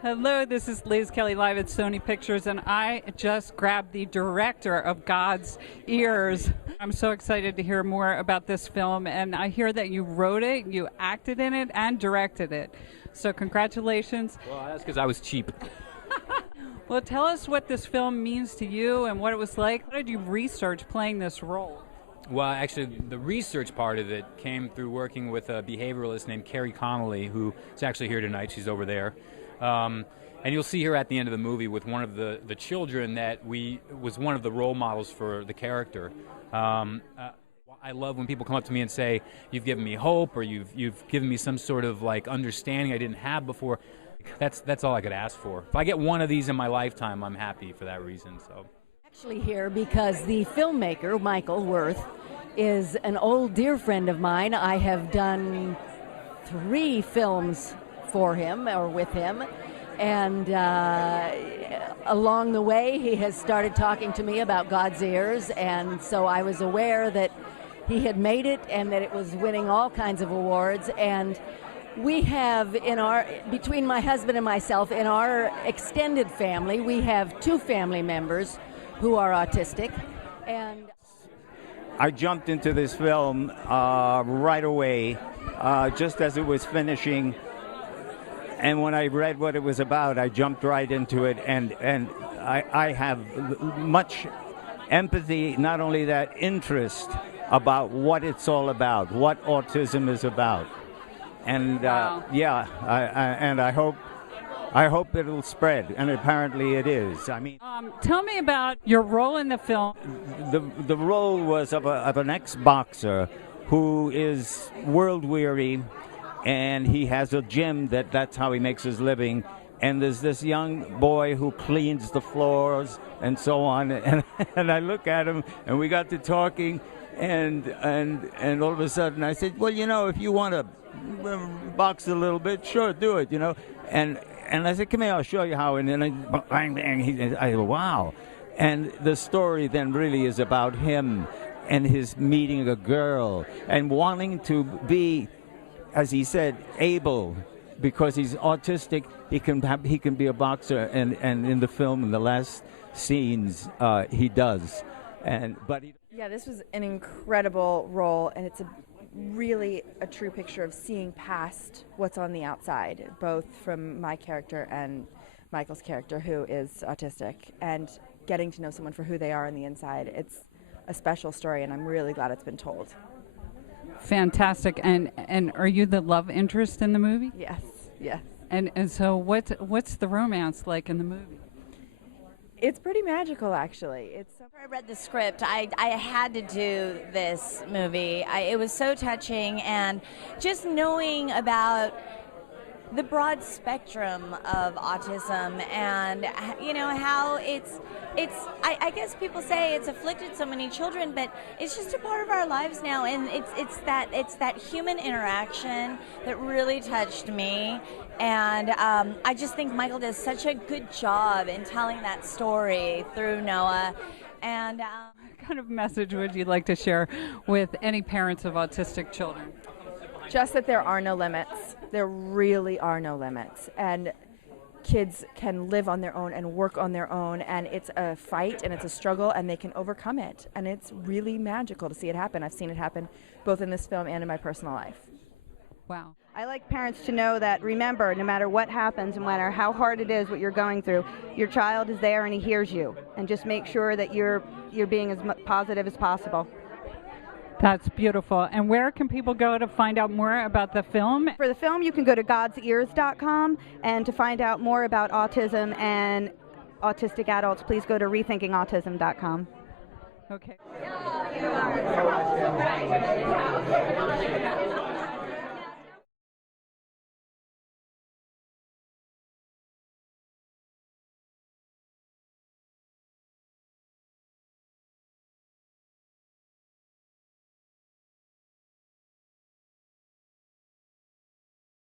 Hello, this is Liz Kelly live at Sony Pictures, and I just grabbed the director of God's Ears. I'm so excited to hear more about this film, and I hear that you wrote it, you acted in it, and directed it. So congratulations. Well, that's because I was cheap. Well, tell us what this film means to you and what it was like. How did you research playing this role? Well, actually, the research part of it came through working with a behavioralist named Carrie Connolly, who is actually here tonight. She's over there. And you'll see her at the end of the movie with one of the children that was one of the role models for the character. I love when people come up to me and say, "You've given me hope," or "You've given me some sort of like understanding I didn't have before." That's all I could ask for. If I get one of these in my lifetime, I'm happy for that reason. So. Actually here because the filmmaker, Michael Worth, is an old dear friend of mine. I have done 3 films for him or with him, and along the way he has started talking to me about God's Ears, and so I was aware that he had made it and that it was winning all kinds of awards. And we have between my husband and myself, in our extended family, we have 2 family members who are autistic. And I jumped into this film right away, just as it was finishing. And when I read what it was about, I jumped right into it, and I have much empathy, not only that, interest about what it's all about, what autism is about. And Wow. and I hope it'll spread, and apparently it is. I mean, Tell me about your role in the film. the role was of an ex-boxer who is world-weary, and he has a gym that's how he makes his living. And there's this young boy who cleans the floors and so on. And I look at him, and we got to talking, and all of a sudden I said, well, if you want to box a little bit, sure, do it, And I said, come here, I'll show you how. And then bang, bang. I go, wow. And the story then really is about him and his meeting a girl and wanting to be, as he said, able, because he's autistic, he can be a boxer, and in the film, in the last scenes, he does. Yeah, this was an incredible role, and it's really a true picture of seeing past what's on the outside, both from my character and Michael's character, who is autistic, and getting to know someone for who they are on the inside. It's a special story, and I'm really glad it's been told. Fantastic. And are you the love interest in the movie? Yes, yes. And so what's the romance like in the movie? It's pretty magical, actually. I read the script. I had to do this movie. It was so touching, and just knowing about the broad spectrum of autism, and how it's I guess people say it's afflicted so many children, but it's just a part of our lives now, and it's that human interaction that really touched me. And I just think Michael does such a good job in telling that story through Noah. And What kind of message would you like to share with any parents of autistic children? Just that there are no limits. There really are no limits. And kids can live on their own and work on their own, and it's a fight and it's a struggle, and they can overcome it. And it's really magical to see it happen. I've seen it happen both in this film and in my personal life. Wow. I like parents to know that, remember, no matter what happens and no matter how hard it is what you're going through, your child is there and he hears you. And just make sure that you're being as positive as possible. That's beautiful. And where can people go to find out more about the film? For the film, you can go to godsears.com, and to find out more about autism and autistic adults, please go to rethinkingautism.com. Okay.